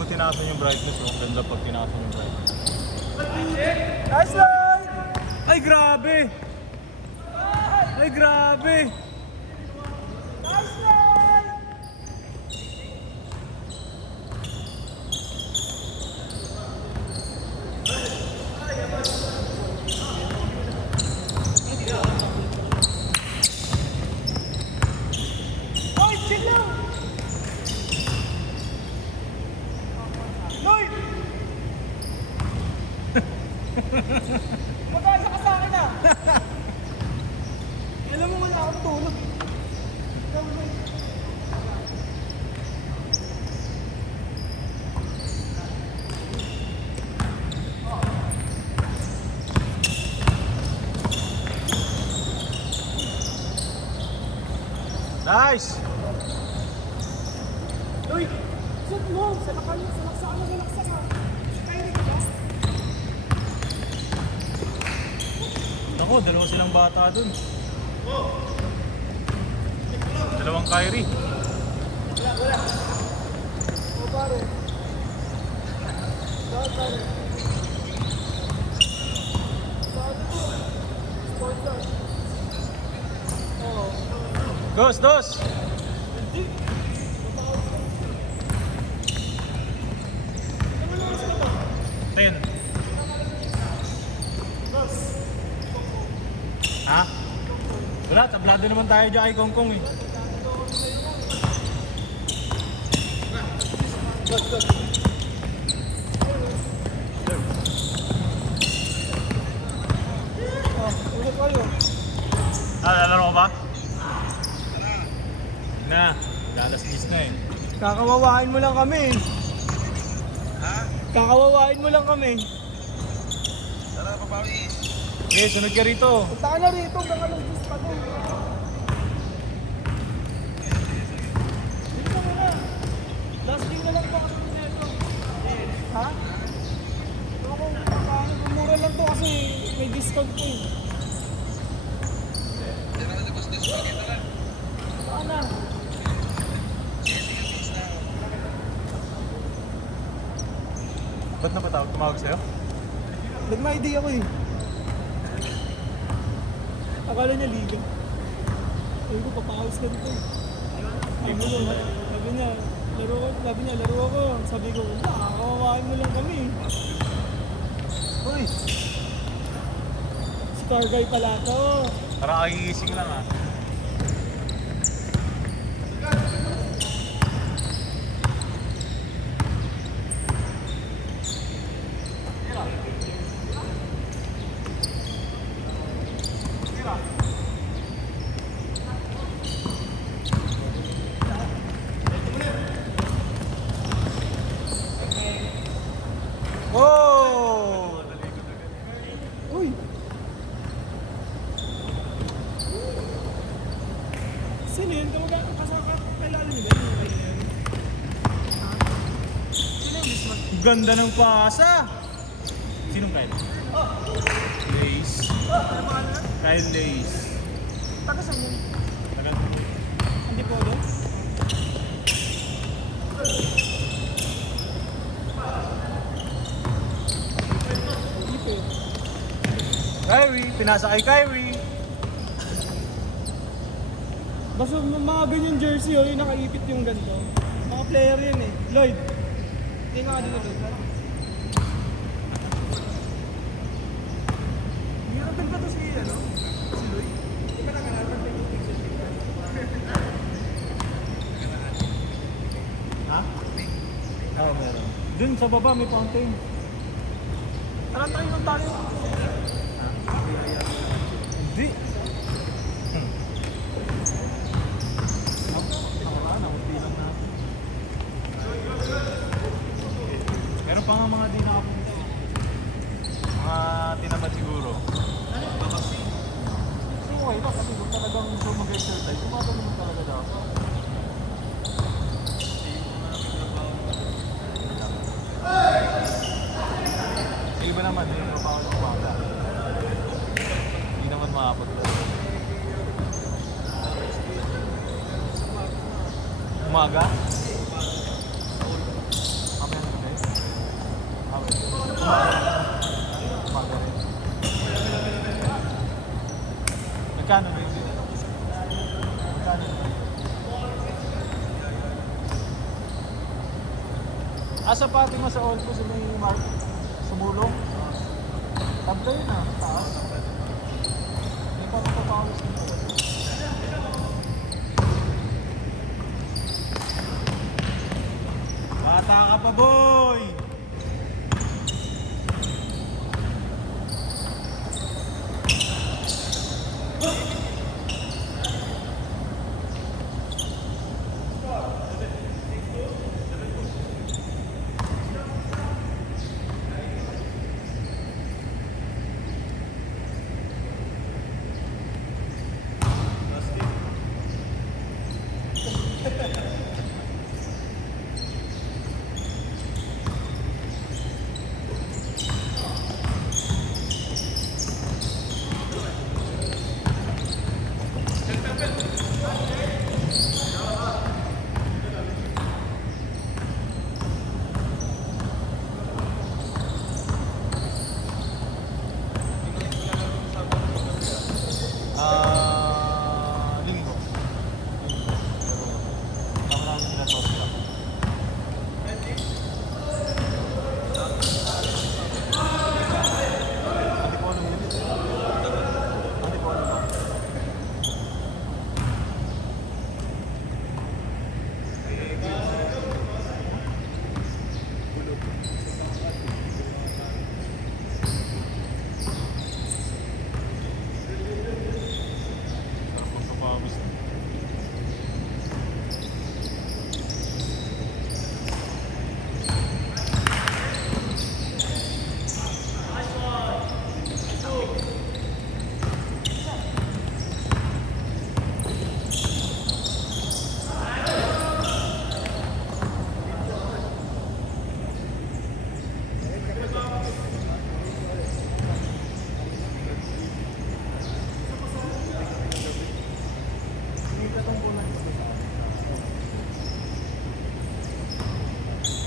mo tinasan yung brightness, oh. Ganda pag tinasan yung brightness. Nice line! Ay, grabe! Ay, grabe! Nice line! Lloyd, chill lang! Lloyd! Mag-asa ka sa akin ah! Alam mo wala akong tulog. Nice! Lloyd! Saan mo? Sa laksa ka. Kaya rin ka? Ako, dalawa silang bata dun. Dalawang Kyrie. Wala. O pare. Saan pare? Saan ito? Sponsor. Oo. Dos! Hindi. Namalakas ka ba? 10. Boss. Ha? Wala, tablado naman tayo dyan kay Kongkong eh. Good. Ulit kayo. Lalaro ko ba? Na, alas 10 na eh. Kakawawain mo lang kami. Ha? Kakawawain mo lang kami. Tara, papawi. Okay, sunod ka rito. Punta ka na rito, baka nag-juice pa doon. Dito ka muna. Last game na lang po kasi nito. Ha? Ako, mura lang to kasi may discount ko eh. Tara na, boss. Let's go. Tara. Saan na? Ba't tumawag sa'yo? Nagma-idea ko eh. Akala niya liga. Sabi ko, papakawis ka dito. Sabi niya, laro ako. Sabi ko, nakakawawain mo lang kami. Uy! Star guy pala to. Parang kagigising lang ah. Oh! Uy! Sino yun? Kamag-anak kasaka kailangan nila yung kayo na yun. Sino yung mismo? Ganda ng pasa! Sinong Kyle? Lace. Ano ba na? Kyle Lace. Taga saan yun? Tagal. Hindi po doon? Hindi po yun. Kyrie! Pinasa kay Kyrie! Basta mga ganyan jersey oh, yung nakaipit yung ganito. Mga player yun eh. Lloyd. Hindi nga dito Lloyd. Hirapin pa to si ano? Si Lloyd? Hindi ka nakalaban pa yung picture dito. Ha? Oo, meron. Dun sa baba may fountain. Tara tayo ng tayo. Hindi. Nakaraan, nakuntisan na. Meron pa nga mga di nakapunta. Mga tinamad siguro. So okay ba? Kasi kung talagang mag-exercise, umaga naman talaga dapat. Sa iba naman, hindi naman pa ako ng bata. Hindi naman maabot. Umaga? Mamaya na. Magkano na yun? Magkano na yun? Sa pati mo sa Olpo sa may Mark, sumulong. Tabla yun ah, taas. Hindi pa mapapawas nito. Bata ka pa, boy! Linggo. Tama namin sila sa hospital. Antipolo yun. Antipolo ba? Pagpapawas na.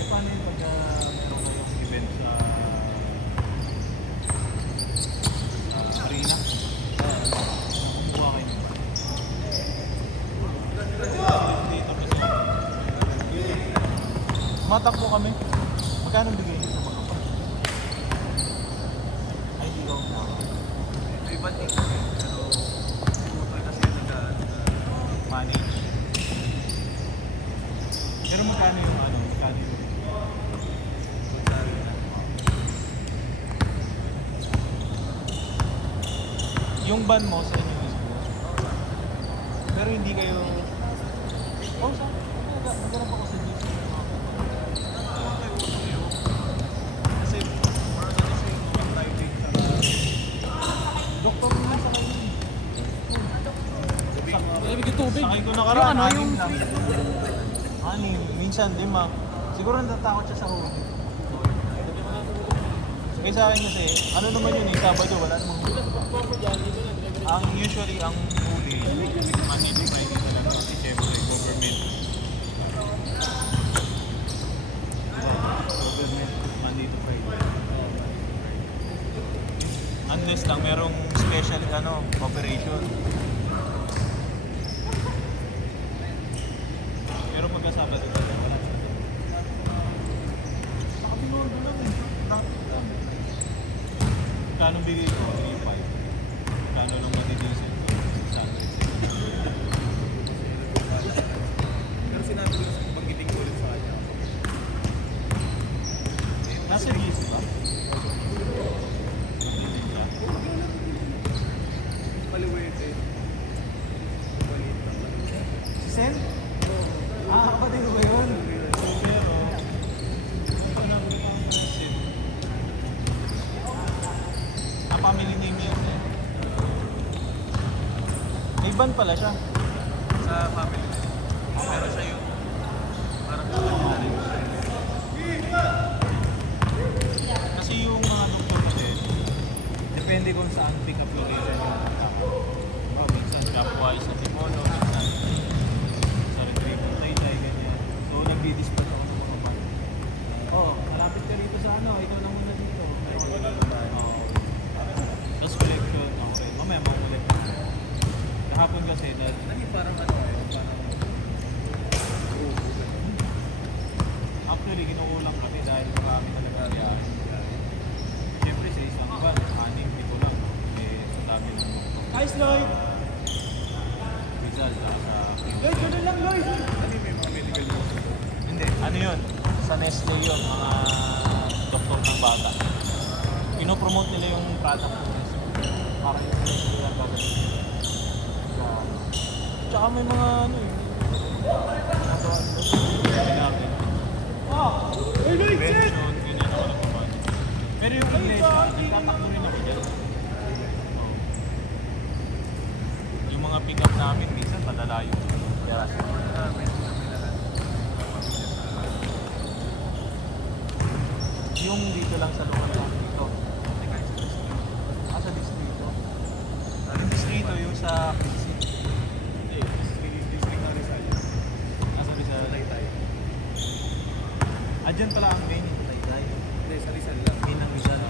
Paano yung pagka meron kayong event sa arena? Kumuha kayo ng dito kasi matakbo kami. Magkano bigay nyo sa mga pa? Ay, hindi ko na. May banding kami, pero motor kasi Manage. Pero magkano yung ano? Magkano yung yung ban mo sa inyo mismo? Pero hindi kayo... Oh, saan? Maghanap ako sa GC. Kasi more than kasi yung mga driving Doktor naman sa kayo. Sakay ko Yung nakaraan, ano, anim yung lang. Anim, minsan 5. Siguro natatakot siya sa huli. Kaya sa akin kasi, ano naman yun eh, Sabado, wala namang huli. Ang usually, ang huli, Monday to Friday na lang kasi syempre government. Government, Monday to Friday. Unless lang merong special operation. Pero pagka Sabado talaga wala. Saka pinundo lang eh. Traffic lang. Kano bigay ko? 3.5. Kano lang matitisin ko? 600. Pero sinabi ko sa banggiting ko ulit sa kanya. Nasa GC ba? Paliwete. Maliit lang. Si Sen? Kapatid ko ba yun? Pero, ano ang Sen? Family name yun eh. May ban pala siya. Sa family. Pero siya yung parang kapatid na rin. Kasi yung mga doktor kasi, depende kung saan pick up location yung tama. Diba, minsan Capuayos sa Timolo, minsan sa Retrieving Taytay, ganyan. So, nagdi-dispatch ako ng mga ban. Oh, malapit ka dito sa ano, ikaw na muna dito. Tapos collection, ako rin. Mamaya mag-collect. Kahapon kasi, Ano parang ano eh, parang actually, kinukulang kami dahil marami talaga biyahe. Siyempre sa isang van, 6-7 lang. Eh, sa dami ng Nice, Lloyd! Rizal sa Lloyd, ganun lang, Lloyd! ano yung may mga medical mo. Hindi, ano yun? Sa Nestle yun, mga doktor ng bata. Pinopromote nila yung product ng Nestle. Para yung Nestle lang gagawin. Tsaka may mga ano eh. Ginagawa nila namin. Hey, Lloyd, shit! Pension, ganyan ako nagpapag. Pero yung iglesia, nagtatakbo rin ako dyan. Yung mga pick-up namin, minsan madala yung yaras. Yung dito lang sa lugar lang dito. Sa distrito. Yung distrito yung sa PC. Hindi, district ng Rizal. Sa Rizal. Taytay. Dyan pala ang main yung Taytay. Hindi, sa Rizal lang. Main ng Rizal.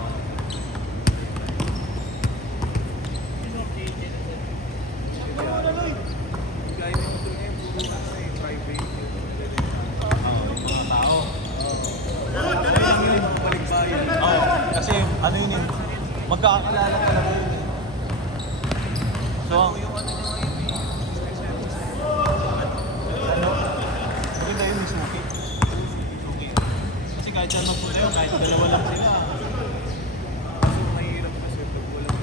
Gaya ng motor ngayon, puro ano eh, private. Yung mga tao. Balikbayan. Oo, kasi ano yun yun, magkakakalala talaga yun eh. So, Yung ano niya ngayon eh, ano, maganda yun yung suki. Suki. Kasi kahit saan magpunta yun, kahit dalawa lang sila. kaso mahirap kasi pag walang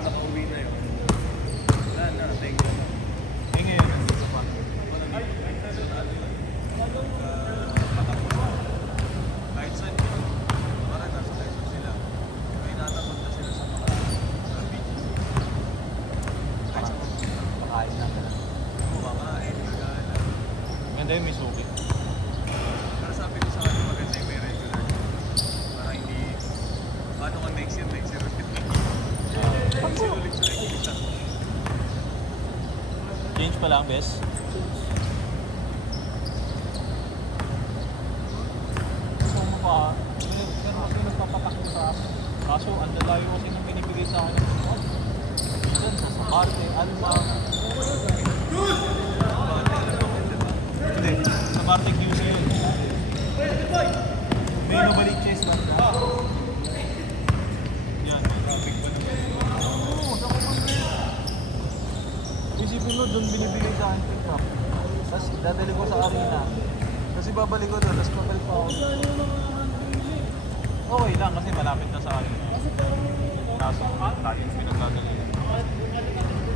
nakauwi na yun. Wala na, thank you na. Eh ngayon, nandito pa. Kahit saan yun, parang nasa Quezon sila. May natakot na sila sa mga beaches. Kahit sa mga Pakain na talaga. kumakain, gagana. Maganda yun, may suki. Pero sabi ko sa kanya maganda yung may regular. Para hindi, paano ka next year ulit. Next year ulit sa nakikita. Change pa lang, bes. Gusto mo pa, pero kasi nagpapatakbo sa akin. Kaso, ang lalayo kasi nang binibigay sa akin ng mga. Minsan, sa Marte, ano sa... Hindi, sa Marte QC yun. May nabalik chase lang na. Yan. Traffic pa naman. Oo, sa Kumandre. Isipin mo, doon binibigay sa akin pick up. Tapos dadali ko sa arena. Kasi babalik ko doon, tapos babalik pa ako. Okay lang kasi malapit na sa arena. Kaso, tayo yung pinagkagalingan.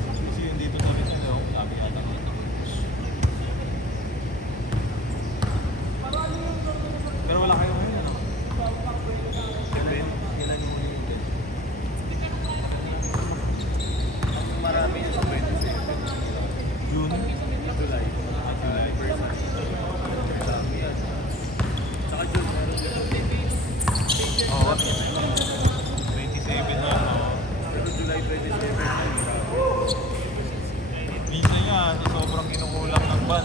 Kasi yung dito sa rin nila, sabi yata dito. Pero wala kayo ngayon, ano? Kailan yung huli ulit? Marami yun sa 27. June? July. July versus. Dami yan. Saka June, meron din. Oo. 27 na, no? Pero July 27. Minsan nga, sa sobrang kinukulang ng van.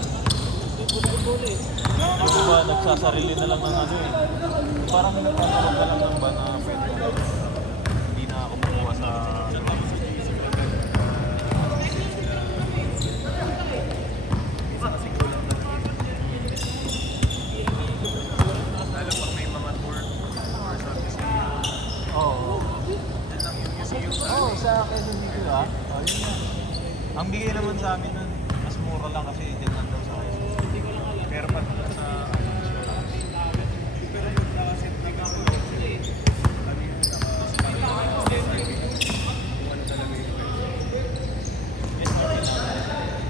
Yung iba, nagsasarili na lang ng ano eh. Parang nagkakaroon ka lang ng van na pwede ka. Hindi na ako makuha sa... Isa kasi kulang na lang. Lalo pag may mga tour or sa museum. Oo. Yan lang yung museum sa Oo, sa Quezon City ah. Oh, yun yan. Ang bigay naman sa amin nun, mas mura lang kasi din lang daw sa Quezon. Pero pa naman sa ano, mas mataas. pero yung nakasetli ka ko ano yung kung ano talaga yung Yes, okay na.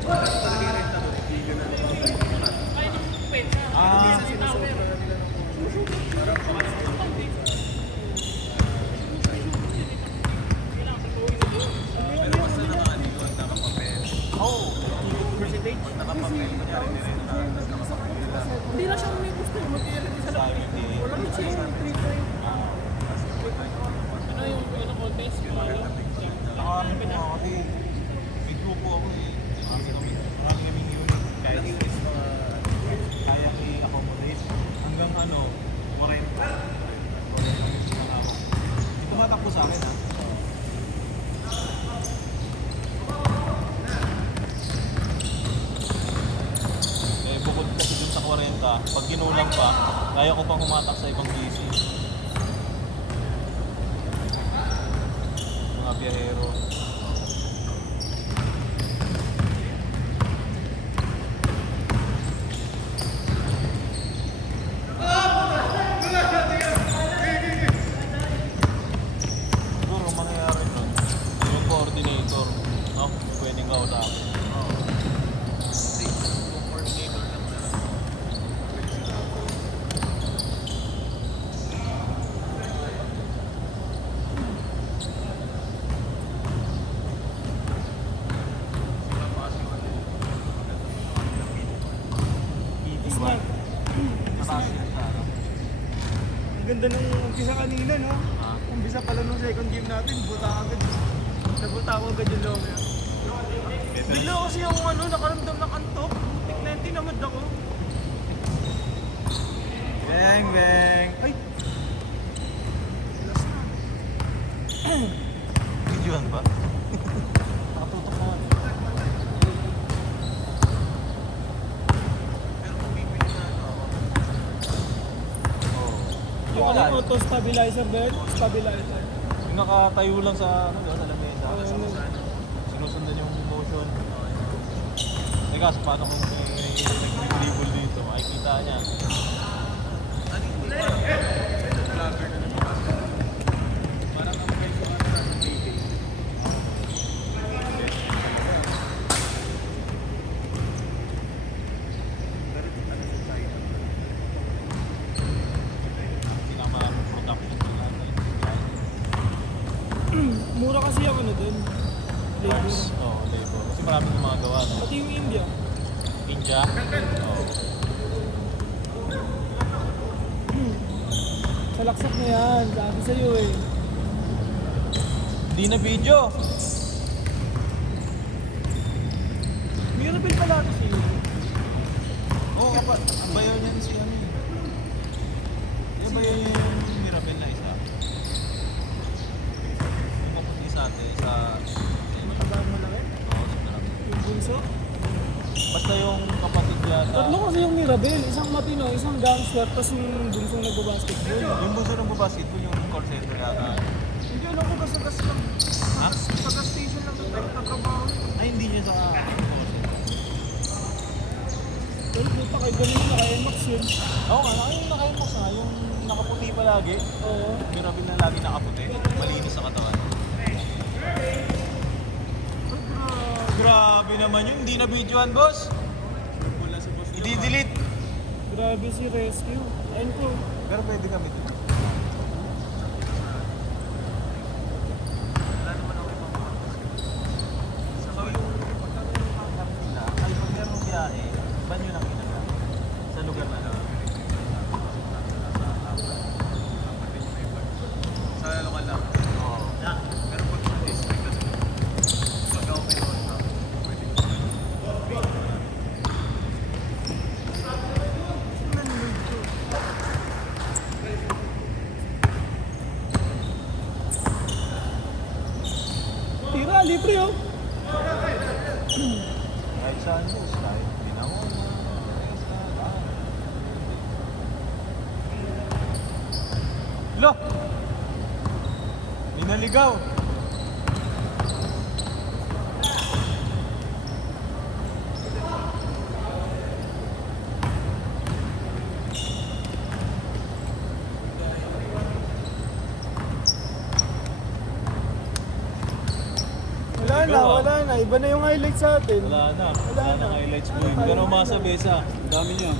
parang talaga yung renta doon, hindi yun na Ah, sinasobra na nila ng parang pero basta nakaligon, nakapapel. oh. Pag nakapapel, kunyari nirenta, tapos nakapapel nila. Hindi na siya may gusto. Mag-iari sa Sa amin eh. Wala yung chain. Ah, Ano yung contest? Maganda picture. nakakamit ko nga kasi may grupo ako eh. Marami kaming unit. Kahit Is mga kaya i-accommodate hanggang ano, 40. 40 kami sa kasama. mo sa akin, ha? Eh, bukod kasi dun sa 40, pag kinulang pa, kaya ko pang humatak sa ibang PC. Mga biyahero. Siguro ang mangyayari nun, yung coordinator, no? Pwedeng kausapin. Yung coordinator lang na pwede sila. Sila mas yung ano, It's not. Mataas yun sa ano. Ang ganda nung umpisa kanina, no? Ha? Umpisa pala nung second game natin, buta agad. Nabuta ako agad yung low yun. Bigla kasi yung ano, nakaramdam ng antok. Butik na yun, tinamad ako. Bang, bang! Ay! Last na. Videohan ba? Nakatutok na. pero kung bibili na ano ako, Oo. Yung ano, auto stabilizer ba yun? Stabilizer. Yung nakatayo lang sa, ano, sa lamesa. Oo, ano. Sinusundan yung motion. Teka, so paano kung may nag-dribble dito? Makikita niya. ano hindi parang vlogger na nagbukas. Parang ang presyo ano na sa TV. Pero ano sa China? Pinaka-production ng lahat ng Mura kasi yung ano dun. Labor. parts. Oo, labor. Kasi maraming gumagawa, no? Pati yung India. India. Oo. Salaksak na yan. Sabi sa'yo eh. Hindi na video. Mirabel pala ito sa'yo. Oo, kapat. Ang bayaw niyan si ano eh. Yung bayaw niya yung Mirabel na isa. Yung kaputi sa atin, sa... Matagaan mo lang eh. Oo, sa Mirabel. Yung bunso. Basta yung kapatid yata. Tatlo kasi yung Mirabel. Isang matino, isang gangster, tapos yung bunsong nagbabasketball. Yung bunso ng babasketball, yung call center yata. Hindi alam ko basta gas lang. Ha? Sa gas station lang nagtatrabaho. Ay, hindi niya sa... Well, puta kay ganun na kay Max yun. Oo nga, yung naka-inbox nga, yung nakaputi palagi. Oo. Mirabel na lagi nakaputi. Malinis sa katawan. Grabe naman yun, hindi na videohan, boss. Wala si Boss Joe. I-delete. Grabe si Rescue. Ayun ko. Pero pwede kami dito. Wala naman ako ibang mga So yung pagkakaroon nila, ay pag meron biyahe, banyo lang ginagamit. Sa lugar na lang. sa lokal lang. Oo. Pero pag sa district kasi, pag ako kinuha, pwede ko. Tira, libre oh. Kahit saan boss, kahit binangon na, resta, lahat. Lo! May naligaw! Wala na, Ikaw, ah. wala na. Iba na yung highlights sa atin. Wala na. Wala Wala na. na highlights boy. Pero masa besa. Ang dami niya.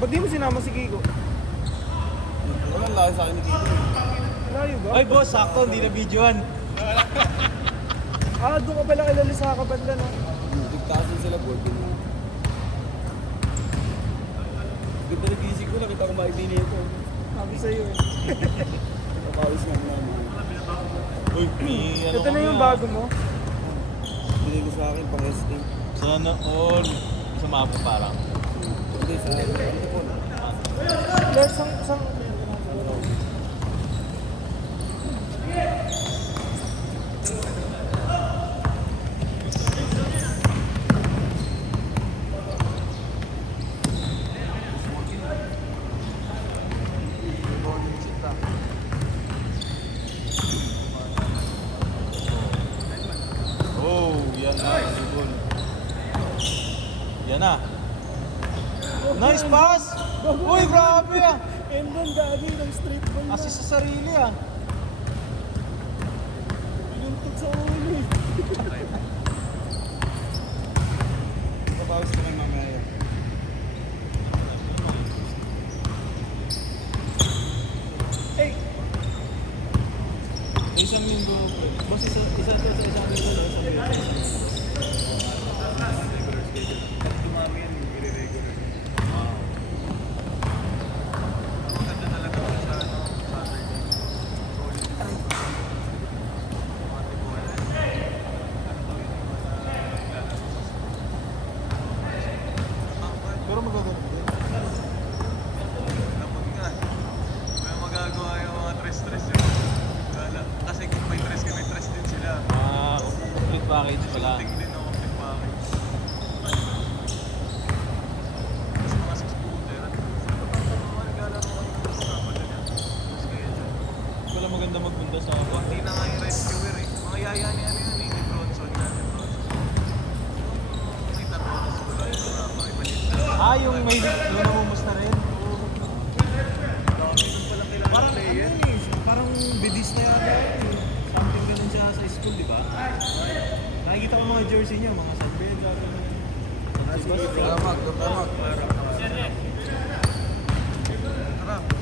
Ba't di mo sinama si Kiko? Walang lakas sa akin ni Kiko. Layo ba? Ay boss, sakto. Hindi na videohan. Ah, doon ka pala kilala sa kabanda no? Nagtasan sila board din. Ganda na gising ko, nakita ko maibili ito. Sabi sa'yo eh. Napawis nga naman. Uy, ano Ito na kami, yung ah. bago mo. Binili ko sa akin pang ST. Sana all. Sumabog parang. Hindi Hindi, sa Antipolo. Lord, sang meron na siguro. Oh, yan na. Sigol. Yan na. Nice pass! Uy, grabe ah! And then, gagi ng straight ball na. Assist sa sarili ah. Pinuntok sa ulo eh. Papawas ka lang mamaya. Hey! Isang linggo. Boss, isa sa isang linggo na isang linggo. Pag dumami yan, i-regular. Ang ganda talaga ko sa Saturday. Solid. Mga tibola. Ano to yun? Pero magaganda din. Lapot nga. May magagawa yung mga tres-tres yun. Kasi kung may tres ka, may tres din sila. Ah, complete package pala. Shooting din ako ng package. Tapos mga six-footer. Mga naglalaro ko ng kasama dyan yan. Tapos kaya dyan. Wala maganda magpunta sa Hindi na nga yung rescuer eh. Mga yaya ni ano yun eh. Ni Bronson na. Ni Bronson. May tatlo. Tapos wala yung mga maibalit na. Ah, yung may namumos na rin. Dami nung palang kailangan Parang ano player. eh, parang bidis na yata yun eh. Something ganun siya sa school, di ba? Nakikita ko mga jersey niya, mga San Beda, ganun. San Sebastian. Tama, tama. Tara.